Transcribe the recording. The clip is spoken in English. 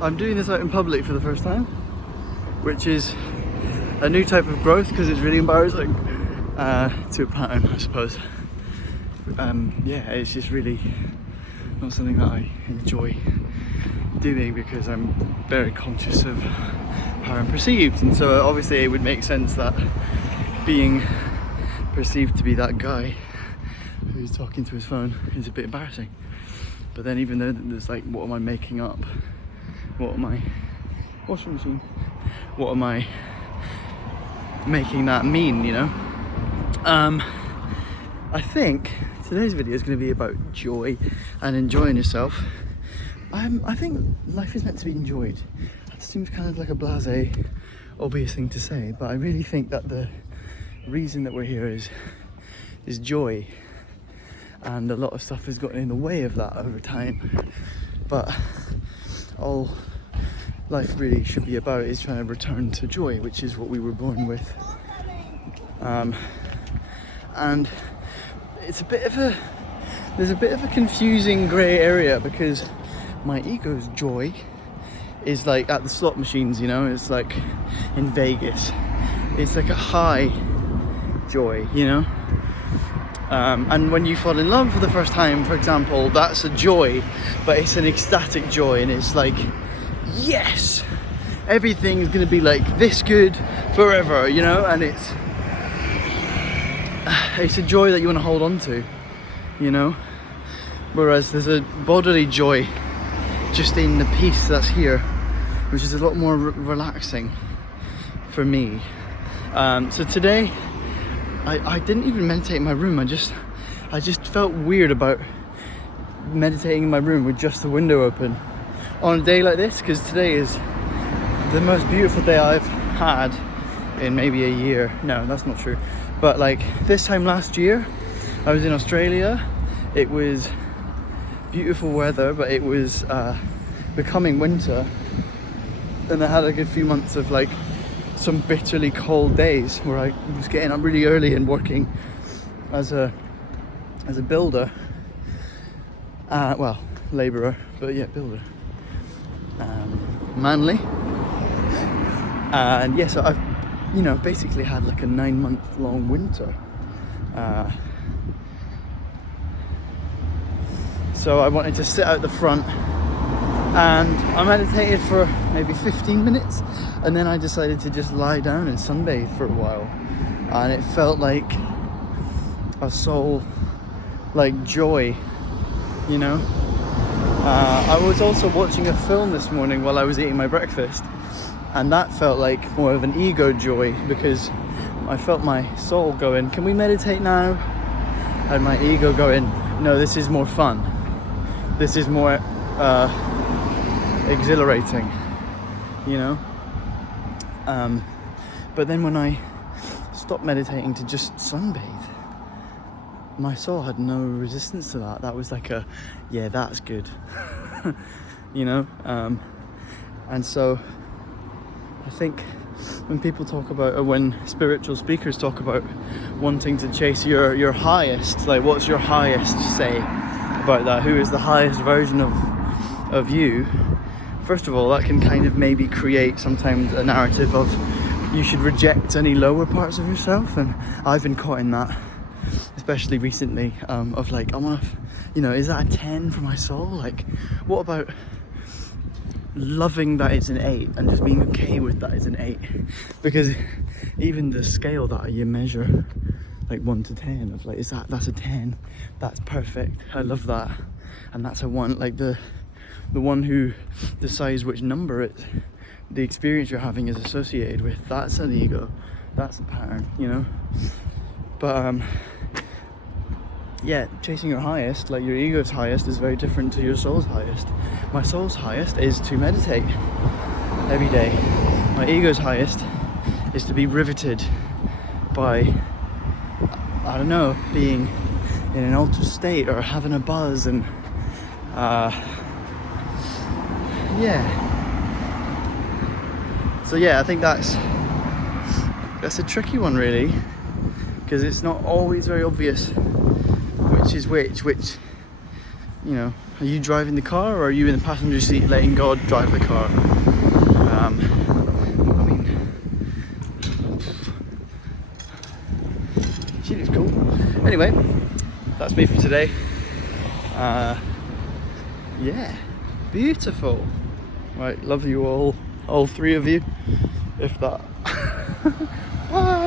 I'm doing this out in public for the first time, which is a new type of growth because it's really embarrassing to a pattern, I suppose. Yeah, it's just really not something that I enjoy doing because I'm very conscious of how I'm perceived, and so obviously it would make sense that being perceived to be that guy who's talking to his phone is a bit embarrassing. But then even though there's like, what am I making up? What am I, washing machine? What am I making that mean, you know? I think today's video is going to be about joy and enjoying yourself. I think life is meant to be enjoyed. That seems kind of like a blasé, obvious thing to say, but I really think that the reason that we're here is joy, and a lot of stuff has gotten in the way of that over time. But all life really should be about is trying to return to joy, which is what we were born with. And it's there's a bit of a confusing grey area, because my ego's joy is like at the slot machines, you know, it's like in Vegas. It's like a high joy, you know? And when you fall in love for the first time, for example, that's a joy, but it's an ecstatic joy, and it's like, yes, everything's gonna be like this good forever, you know? And it's a joy that you want to hold on to, you know? Whereas there's a bodily joy just in the peace that's here, which is a lot more relaxing for me. So today I didn't even meditate in my room. I just felt weird about meditating in my room with just the window open on a day like this, because today is the most beautiful day I've had in maybe a year. No, that's not true. But like this time last year, I was in Australia. It was beautiful weather, but it was becoming winter, and I had like a few months of like some bitterly cold days where I was getting up really early and working as a builder, well, labourer, but yeah, builder, Manly. And yes, I've, you know, basically had like a 9-month long winter. So I wanted to sit out the front, and I meditated for maybe 15 minutes, and then I decided to just lie down and sunbathe for a while, and it felt like a soul, like joy, you know. I was also watching a film this morning while I was eating my breakfast, and that felt like more of an ego joy, because I felt my soul going, can we meditate now? And my ego going, no, this is more fun. This is more exhilarating, you know? But then when I stopped meditating to just sunbathe, my soul had no resistance to that. That was like a, yeah, that's good, you know? And so I think when people talk about, or when spiritual speakers talk about wanting to chase your highest, like what's your highest say about that? Who is the highest version of you? First of all, that can kind of maybe create sometimes a narrative of you should reject any lower parts of yourself, and I've been caught in that, especially recently, of like, I want to, you know, is that a 10 for my soul? Like, what about loving that it's an 8 and just being okay with that it's an 8? Because even the scale that you measure, like 1 to 10, of like, that's a 10, that's perfect, I love that, and that's a 1. Like the one who decides which number the experience you're having is associated with, that's an ego, that's a pattern, you know. But yeah, chasing your highest, like your ego's highest, is very different to your soul's highest. My soul's highest is to meditate every day. My ego's highest is to be riveted by, I don't know, being in an altered state or having a buzz, and yeah. So yeah, I think that's a tricky one really, because it's not always very obvious which is which, you know, Are you driving the car, or are you in the passenger seat letting God drive the car? I mean, she looks cool. Anyway, that's me for today. Yeah, beautiful. Right, love you all three of you, if that. Bye.